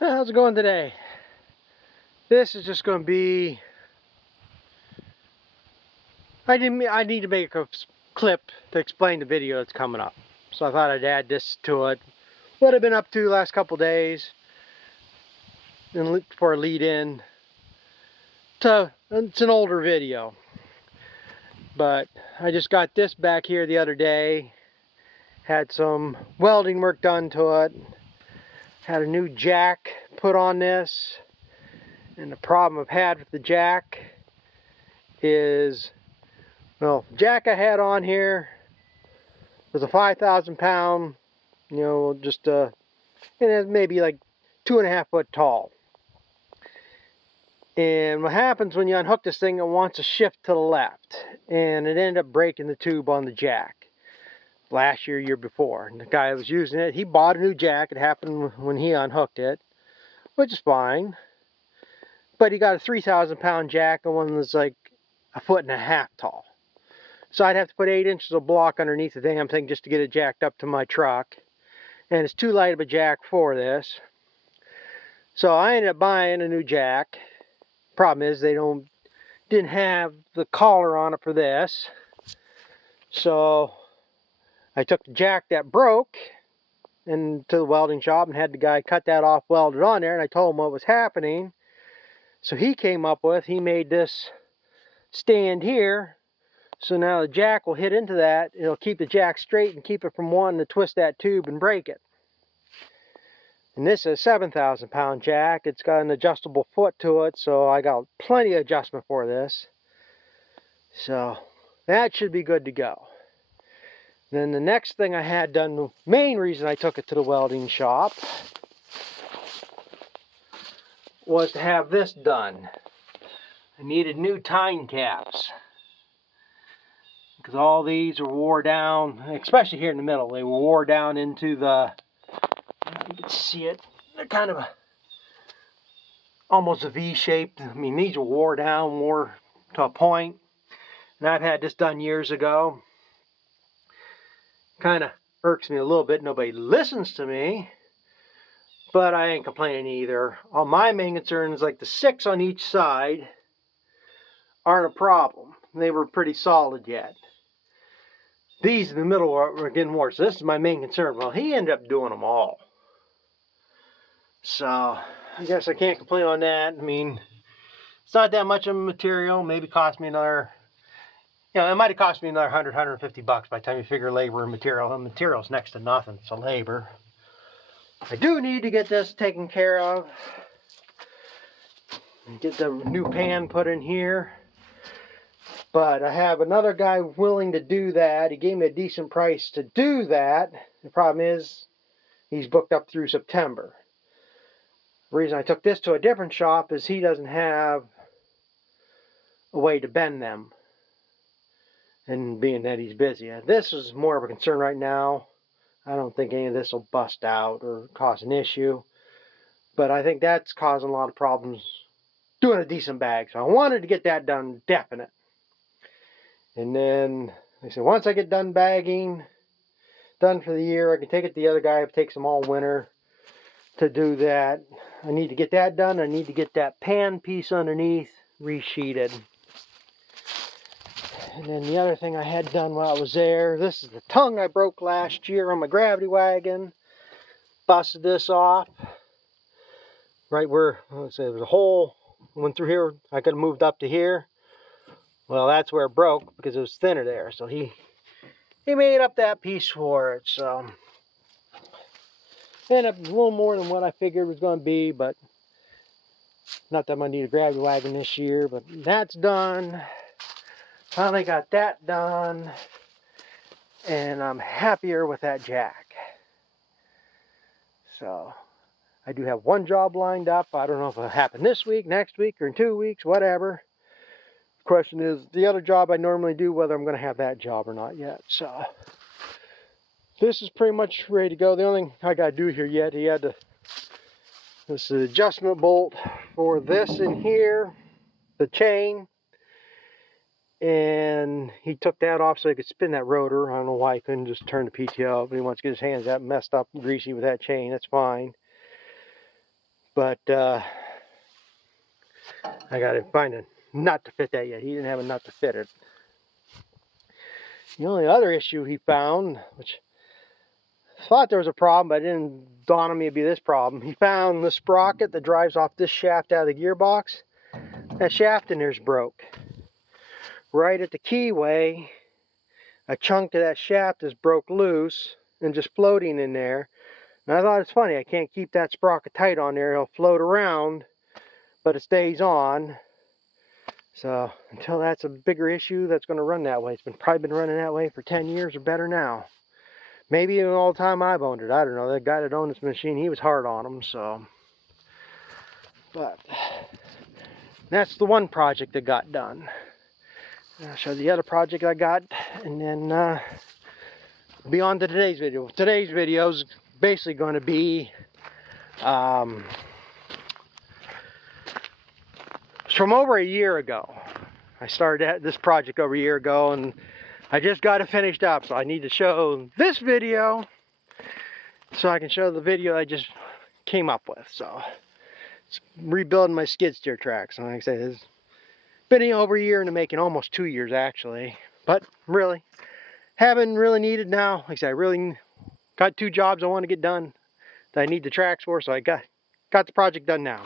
How's it going today? This is just going to be, I need to make a clip to explain the video that's coming up. So I thought I'd add this to it. What I've been up to the last couple days, and for a lead in to, it's an older video. But I just got this back here the other day. Had some welding work done to it. Had a new jack put on this. And the problem I've had with the jack is, well, the jack I had on here was a 5,000 pound, just and it's maybe like 2.5 foot tall. And what happens when you unhook this thing, it wants to shift to the left, and it ended up breaking the tube on the jack last year before. And the guy who was using it, he bought a new jack. It happened when he unhooked it, which is fine. But he got a 3,000 pound jack, and one was like 1.5 foot tall. So I'd have to put 8 inches of block underneath the damn thing just to get it jacked up to my truck. And it's too light of a jack for this. So I ended up buying a new jack. Problem is they didn't have the collar on it for this. So I took the jack that broke into the welding shop and had the guy cut that off, welded on there, and I told him what was happening. So he made this stand here. So now the jack will hit into that. It'll keep the jack straight and keep it from wanting to twist that tube and break it. And this is a 7,000 pound jack. It's got an adjustable foot to it, so I got plenty of adjustment for this. So that should be good to go. Then the next thing I had done, the main reason I took it to the welding shop, was to have this done. I needed new tine caps, because all these are wore down, especially here in the middle. They were wore down into the, you can see it, they're kind of almost a V-shaped. I mean, these are wore down, wore to a point. And I've had this done years ago. Kind of irks me a little bit. Nobody listens to me, but I ain't complaining either. All my main concern is like the 6 on each side aren't a problem. They were pretty solid yet. These in the middle were getting worse. This is my main concern. Well, he ended up doing them all. So I guess I can't complain on that. I mean, it's not that much of a material. Maybe cost me another, it might have cost me another $100, $150 by the time you figure labor and material. The material's next to nothing, so labor. I do need to get this taken care of. Get the new pan put in here. But I have another guy willing to do that. He gave me a decent price to do that. The problem is, he's booked up through September. The reason I took this to a different shop is he doesn't have a way to bend them. And being that he's busy. This is more of a concern right now. I don't think any of this will bust out or cause an issue. But I think that's causing a lot of problems doing a decent bag. So I wanted to get that done definite. And then I said, once I get done bagging, done for the year, I can take it to the other guy who takes them all winter to do that. I need to get that done. I need to get that pan piece underneath resheeted. And then the other thing I had done while I was there, this is the tongue I broke last year on my gravity wagon. Busted this off. Right where, let's say, there was a hole, went through here. I could have moved up to here. Well, that's where it broke because it was thinner there. So he made up that piece for it. So ended up a little more than what I figured it was going to be, but not that I'm going to need a gravity wagon this year, but that's done. Finally got that done, and I'm happier with that jack. So I do have one job lined up. I don't know if it'll happen this week, next week, or in 2 weeks, whatever. The question is the other job I normally do, whether I'm going to have that job or not yet. So this is pretty much ready to go. The only thing I got to do here yet, he had this adjustment bolt for this in here, the chain. And he took that off so he could spin that rotor. I don't know why he couldn't just turn the PTO, but he wants to get his hands that messed up and greasy with that chain. That's fine. But I got to find a nut to fit that yet. He didn't have a nut to fit it. The only other issue he found, which I thought there was a problem, but it didn't dawn on me it'd be this problem. He found the sprocket that drives off this shaft out of the gearbox. That shaft in there's broke. Right at the keyway, a chunk of that shaft is broke loose and just floating in there. And I thought it's funny, I can't keep that sprocket tight on there. It'll float around, but it stays on. So until that's a bigger issue, that's going to run that way. It's probably been running that way for 10 years or better now. Maybe even all the time I've owned it. I don't know. That guy that owned this machine, he was hard on them. So, but that's the one project that got done. I'll show the other project I got, and then be on to today's video. Today's video is basically going to be from over a year ago. I started this project over a year ago, and I just got it finished up, so I need to show this video so I can show the video I just came up with. So it's rebuilding my skid steer tracks. And like I said, it's been over a year in the making, almost 2 years actually. But really, haven't really needed now. Like I said, I really got 2 jobs I want to get done that I need the tracks for, so I got the project done now.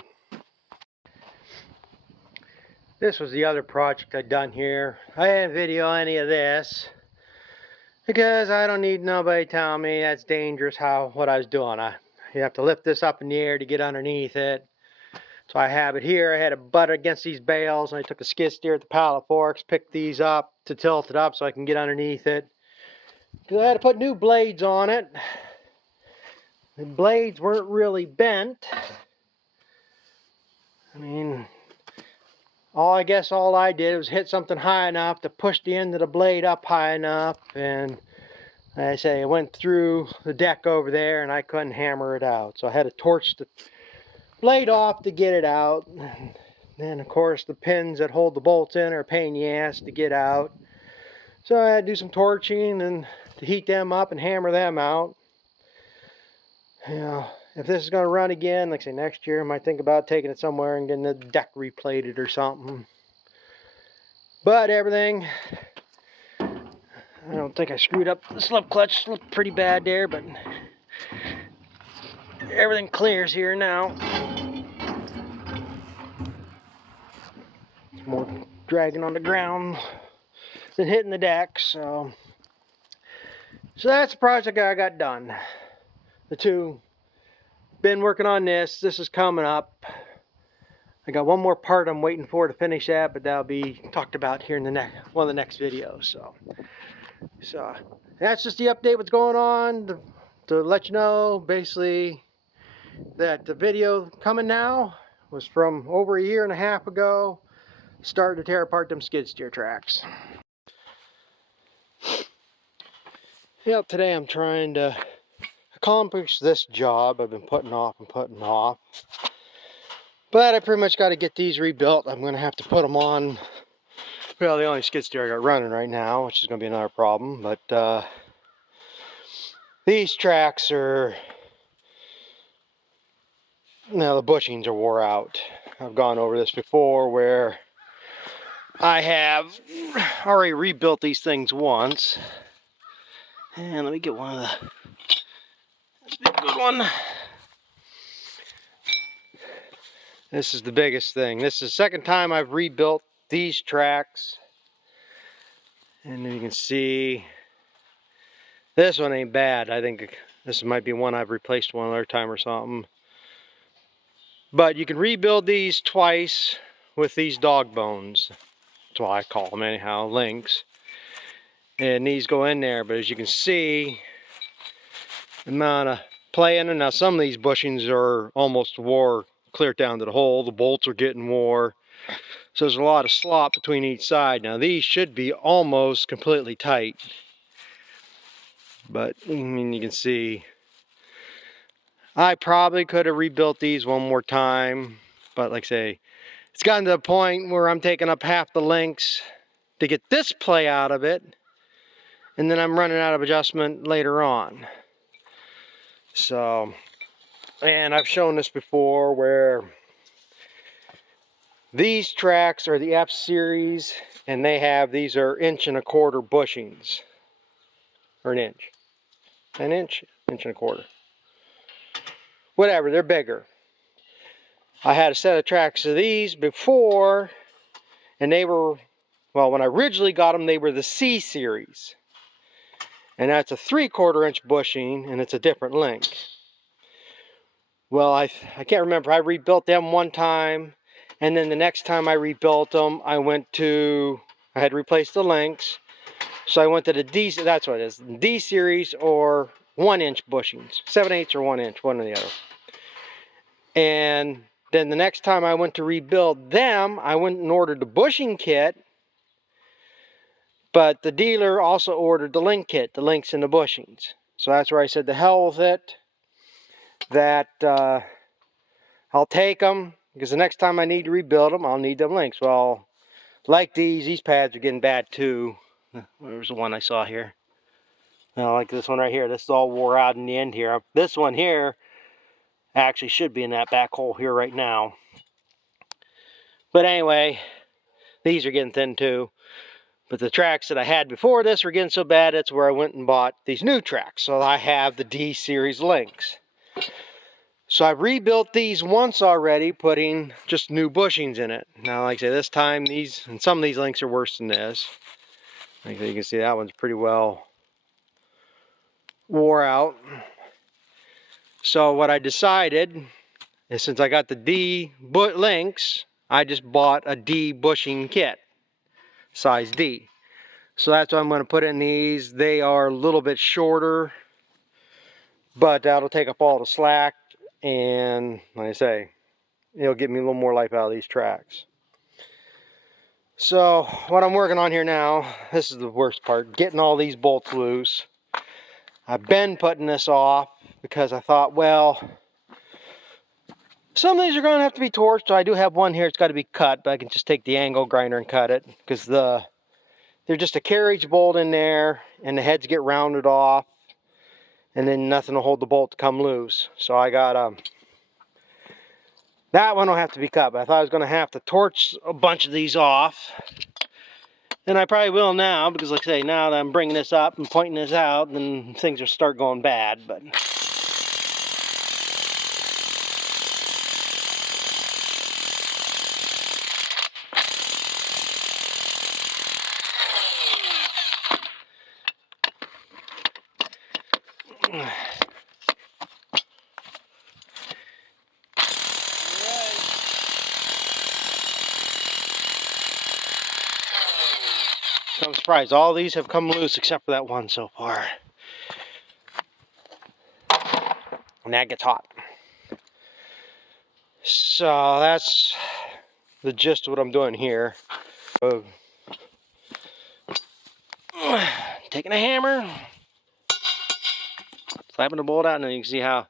This was the other project I done here. I didn't video any of this because I don't need nobody telling me that's dangerous what I was doing. You have to lift this up in the air to get underneath it. So I have it here. I had it butt against these bales, and I took a skid steer at the pallet forks, picked these up to tilt it up so I can get underneath it. Because I had to put new blades on it. The blades weren't really bent. I mean, I guess all I did was hit something high enough to push the end of the blade up high enough, and like I say, it went through the deck over there and I couldn't hammer it out. So I had to torch the blade off to get it out. And then of course the pins that hold the bolts in are a pain in the ass to get out. So I had to do some torching and to heat them up and hammer them out. You know, if this is going to run again, like I say, next year, I might think about taking it somewhere and getting the deck replated or something. But everything, I don't think I screwed up the slip clutch. Looked pretty bad there, but everything clears here now. It's more dragging on the ground than hitting the deck, so that's the project I got done. The 2. Been working on this. This is coming up. I got one more part I'm waiting for to finish that, but that'll be talked about here in the one of the next videos. So that's just the update. What's going on to let you know, basically, that the video coming now was from over a year and a half ago. Starting to tear apart them skid steer tracks. Yep, today I'm trying to accomplish this job I've been putting off and putting off. But I pretty much got to get these rebuilt. I'm going to have to put them on, well, the only skid steer I got running right now, which is going to be another problem. But these tracks are, the bushings are wore out. I've gone over this before where I have already rebuilt these things once. And let me get one of the, this is a good one. This is the biggest thing. This is the second time I've rebuilt these tracks. And you can see this one ain't bad. I think this might be one I've replaced one other time or something. But you can rebuild these twice with these dog bones. That's what I call them anyhow, links. And these go in there, but as you can see, the amount of playing, and now some of these bushings are almost wore clear down to the hole. The bolts are getting wore. So there's a lot of slop between each side. Now these should be almost completely tight. But I mean, you can see I probably could have rebuilt these one more time. But like I say, it's gotten to the point where I'm taking up half the links to get this play out of it. And then I'm running out of adjustment later on. So And I've shown this before where these tracks are the F series, and these are 1.25 inch bushings, or an inch, inch and a quarter, whatever. They're bigger. I had a set of tracks of these before, and they were, well, when I originally got them, they were the C series, and that's a 3/4 inch bushing, and it's a different length. Well, I can't remember. I rebuilt them one time, and then the next time I rebuilt them, I had replaced the links, so I went to the D. That's what it is, D series or 1 inch bushings, 7/8 or 1 inch, one or the other. And then the next time I went to rebuild them, I went and ordered the bushing kit, but the dealer also ordered the link kit, the links and the bushings. So that's where I said, the hell with it. That I'll take them, because the next time I need to rebuild them, I'll need them links. Well, like these pads are getting bad too. There's the one I saw here. Well, like this one right here. This is all wore out in the end here. This one here actually should be in that back hole here right now. But anyway, these are getting thin too. But the tracks that I had before this were getting so bad, that's where I went and bought these new tracks. So I have the D series links. So I've rebuilt these once already, putting just new bushings in it. Now, like I say, this time and some of these links are worse than this. Like you can see, that one's pretty well wore out. So what I decided is, since I got the D links, I just bought a D bushing kit, size D. So that's what I'm going to put in these. They are a little bit shorter, but that'll take up all the slack, and like I say, it'll give me a little more life out of these tracks. So what I'm working on here now, this is the worst part, getting all these bolts loose. I've been putting this off because I thought, well, some of these are going to have to be torched. So I do have one here, it's got to be cut, but I can just take the angle grinder and cut it, because they're just a carriage bolt in there, and the heads get rounded off, and then nothing will hold the bolt to come loose. So I got that one will have to be cut, but I thought I was going to have to torch a bunch of these off. And I probably will now, because like I say, now that I'm bringing this up and pointing this out, then things will start going bad. But so I'm surprised all these have come loose except for that one so far. And that gets hot. So that's the gist of what I'm doing here. Taking a hammer, slapping the bolt out, and you can see how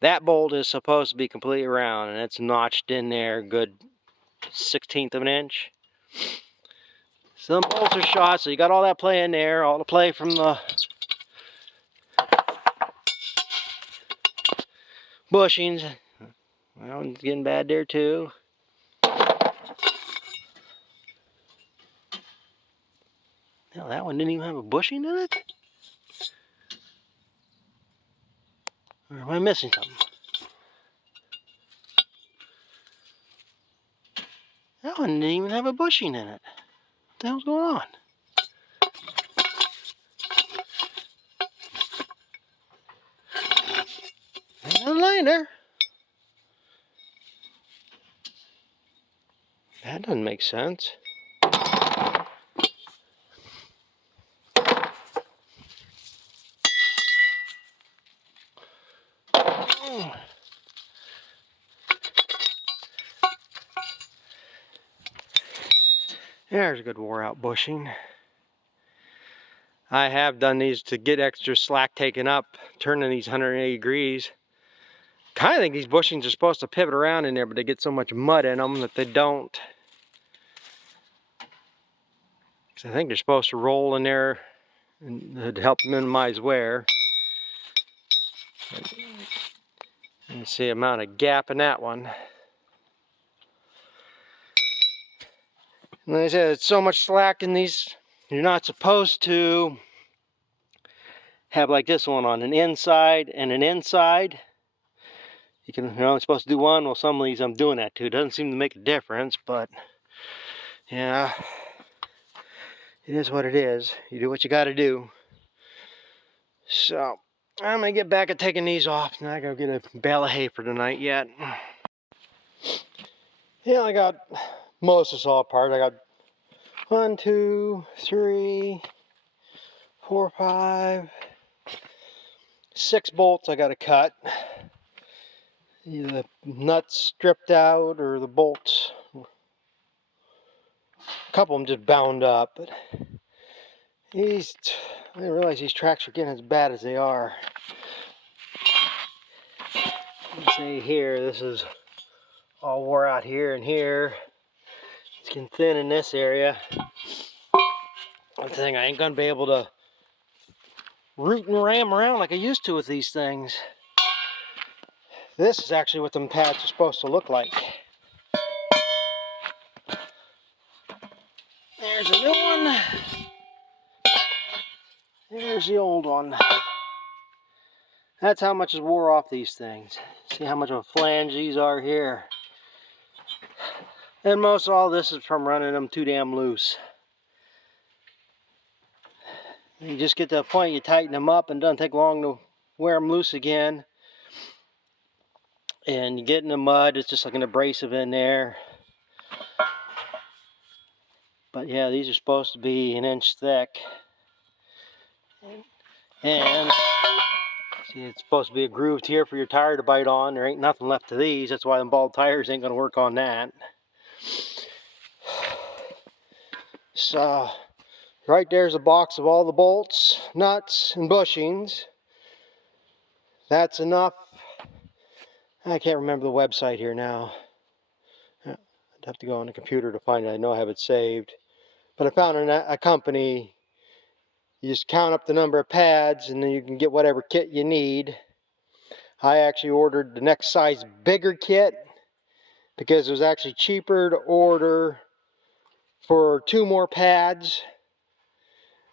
that bolt is supposed to be completely round, and it's notched in there a good 1/16 of an inch. Some bolts are shot, so you got all that play in there, all the play from the bushings. That one's getting bad there too. Hell, that one didn't even have a bushing in it? Or am I missing something? That one didn't even have a bushing in it. What the hell's going on? Ain't nothing lying there. That doesn't make sense. There's a good wore out bushing. I have done these to get extra slack taken up, turning these 180 degrees. Kind of think these bushings are supposed to pivot around in there, but they get so much mud in them that they don't. So I think they're supposed to roll in there and to help minimize wear. You see the amount of gap in that one. And like I said, it's so much slack in these. You're not supposed to have like this one on an inside and an inside. You're only supposed to do one. Well, some of these I'm doing that too. It doesn't seem to make a difference, but yeah, it is what it is. You do what you got to do. So I'm gonna get back at taking these off, and I gotta get a bale of hay for tonight yet. Yeah, I got most of this all apart. I got 1, 2, 3, 4, 5, 6 bolts I gotta cut. Either the nuts stripped out or the bolts. A couple of them just bound up, but I didn't realize these tracks are getting as bad as they are. Let's see here, this is all wore out here and here. It's getting thin in this area. One thing, I ain't gonna be able to root and ram around like I used to with these things. This is actually what them pads are supposed to look like. There's a new one. There's the old one. That's how much is wore off these things. See how much of a flange these are here. And most all this is from running them too damn loose. You just get to a point you tighten them up, and it doesn't take long to wear them loose again. And you get in the mud, it's just like an abrasive in there. But yeah, these are supposed to be 1 inch thick. And see, it's supposed to be a grooved here for your tire to bite on. There ain't nothing left to these. That's why them bald tires ain't gonna work on that. So right there's a box of all the bolts, nuts, and bushings. That's enough. I can't remember the website here now. I'd have to go on the computer to find it. I know I have it saved. But I found a company. You just count up the number of pads and then you can get whatever kit you need. I actually ordered the next size bigger kit because it was actually cheaper to order for 2 more pads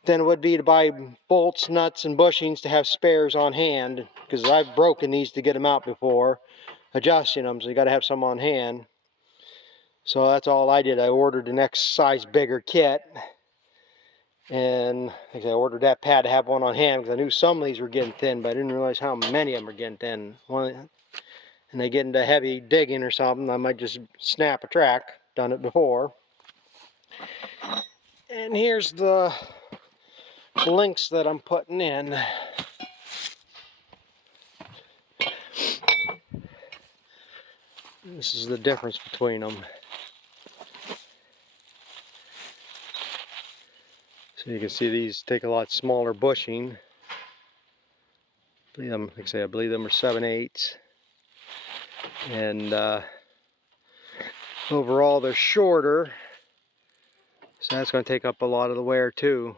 than it would be to buy bolts, nuts, and bushings to have spares on hand, because I've broken these to get them out before, adjusting them, so you got to have some on hand. So that's all I did. I ordered the next size bigger kit, and like I ordered that pad to have one on hand because I knew some of these were getting thin, but I didn't realize how many of them were getting thin. And they get into heavy digging or something, I might just snap a track. Done it before. And here's the links that I'm putting in. This is the difference between them. So you can see these take a lot smaller bushing. I believe them, like I say, I believe them are 7/8. And overall they're shorter. So that's going to take up a lot of the wear too.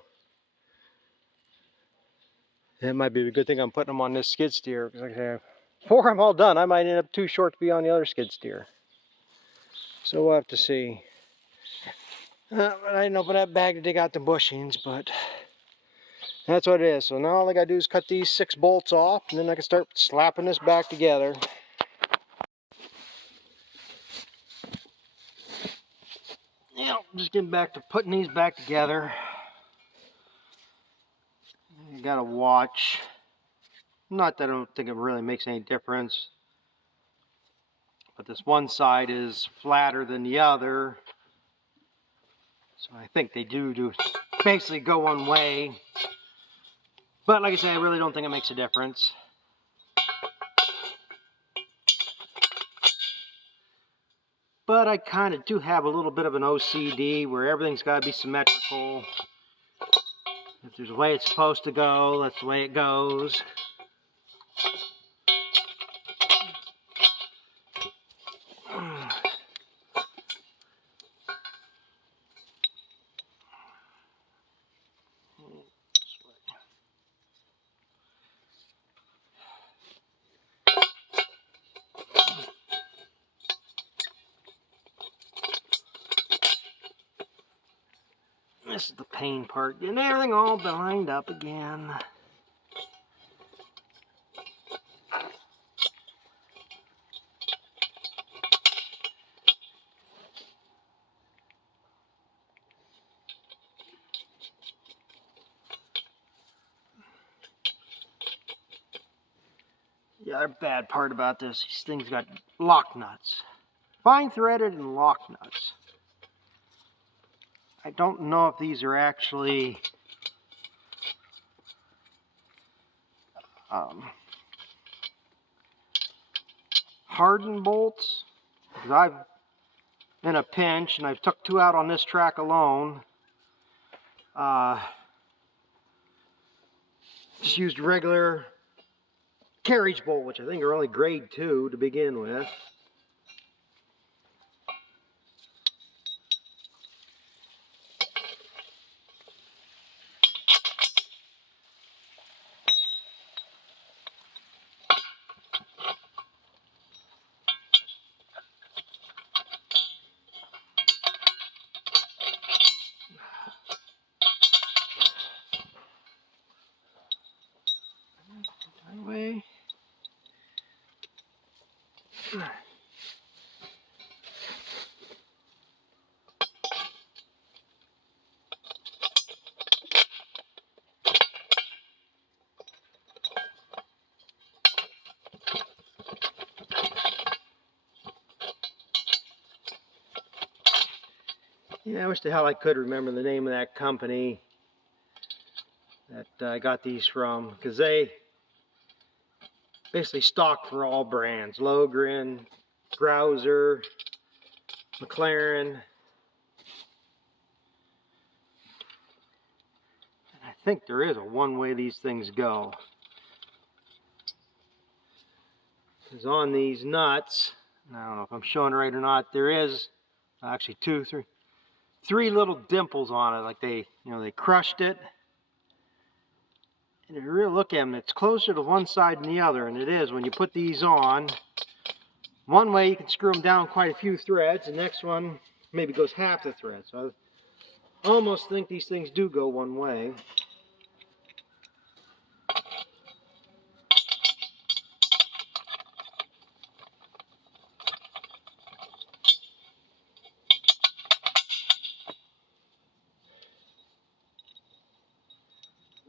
It might be a good thing I'm putting them on this skid steer, because like I say, before I'm all done, I might end up too short to be on the other skid steer. So we'll have to see. But I didn't open that bag to dig out the bushings, but that's what it is. So now all I gotta do is cut these 6 bolts off, and then I can start slapping this back together. Yeah, just getting back to putting these back together. You gotta watch. Not that I don't think it really makes any difference, but this one side is flatter than the other. So I think they do basically go one way. But like I say, I really don't think it makes a difference. But I kind of do have a little bit of an OCD where everything's got to be symmetrical. If there's a way it's supposed to go, that's the way it goes. this is the pain part, getting everything all lined up again. The other bad part about this, these things got lock nuts. Fine threaded and lock nuts. I don't know if these are actually hardened bolts. Because I've in a pinch and I've took 2 out on this track alone. Just used regular carriage bolt, which I think are only grade 2 to begin with. Anyway. Yeah, I wish the hell I could remember the name of that company that I got these from, because they basically stock for all brands. Logren, Grouser, McLaren. And I think there is a one-way these things go. Because on these nuts, I don't know if I'm showing it right or not, there is actually 3 little dimples on it, like they crushed it. And if you really look at them, it's closer to one side than the other, and it is when you put these on. One way you can screw them down quite a few threads, the next one maybe goes half the thread. So I almost think these things do go one way.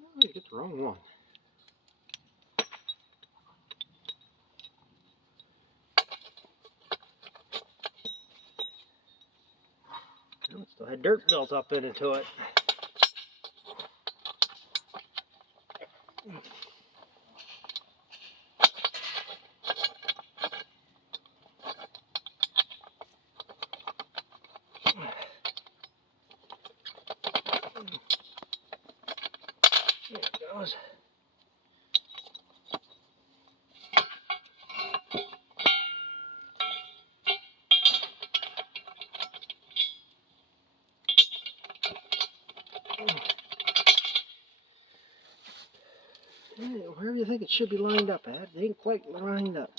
Oh, you get the wrong one. It still had dirt built up into it. There it goes. Wherever you think it should be lined up at, it ain't quite lined up.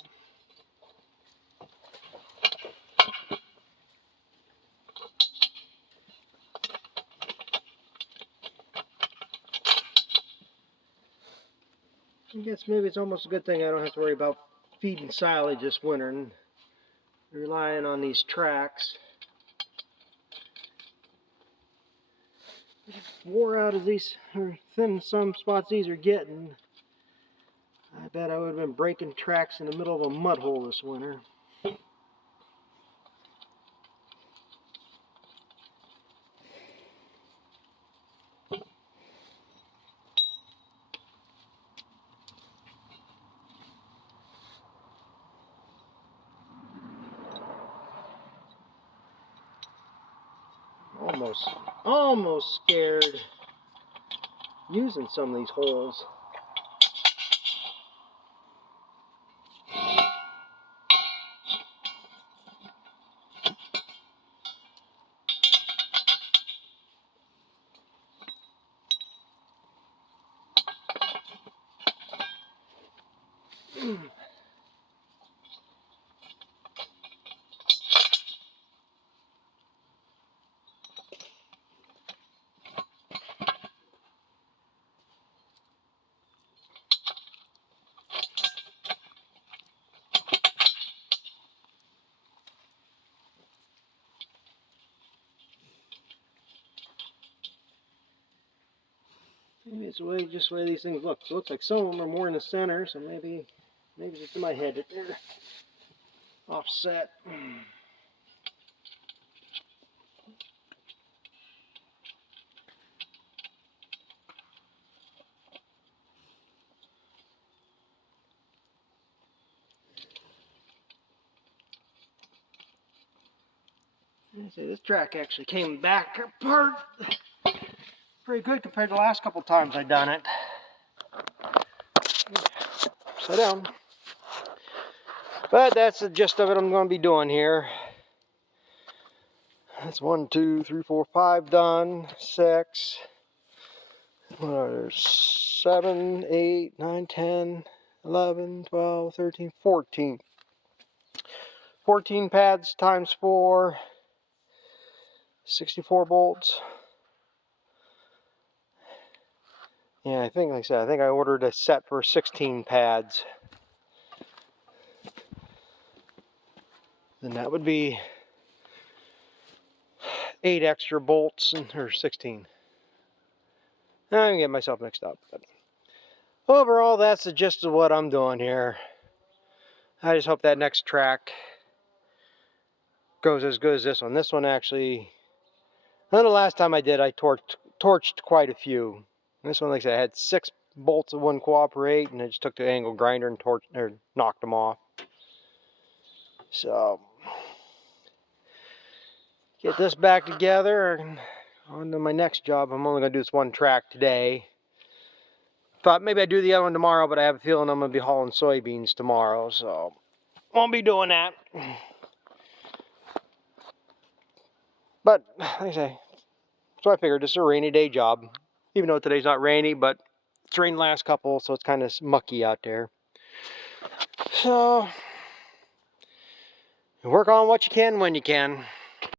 I guess maybe it's almost a good thing I don't have to worry about feeding silage this winter and relying on these tracks. Wore out as these, or thin in some spots these are getting, I bet I would have been breaking tracks in the middle of a mud hole this winter. Almost scared using some of these holes. It's just the way these things look. So it looks like some of them are more in the center, so maybe it's just in my head that they're offset. See, this track actually came back apart pretty good compared to the last couple times I've done it. Sit down. But that's the gist of it I'm going to be doing here. That's 1, 2, 3, 4, 5 done. 6. What are there? 7, 8, 9, 10, 11, 12, 13, 14. 14 pads times 4. 64 bolts. Yeah, I think, like I said, I think I ordered a set for 16 pads. Then that would be 8 extra bolts, or 16. I'm going to get myself mixed up. But overall, that's the gist of what I'm doing here. I just hope that next track goes as good as this one. This one actually, I know the last time I did, I torched quite a few. This one, like I said, I had 6 bolts that wouldn't cooperate, and I just took the angle grinder and knocked them off. So, get this back together, and on to my next job. I'm only going to do this one track today. Thought maybe I'd do the other one tomorrow, but I have a feeling I'm going to be hauling soybeans tomorrow, so won't be doing that. But, like I say, so I figured this is a rainy day job. Even though today's not rainy, but it's rained the last couple, so it's kind of mucky out there. So, work on what you can when you can.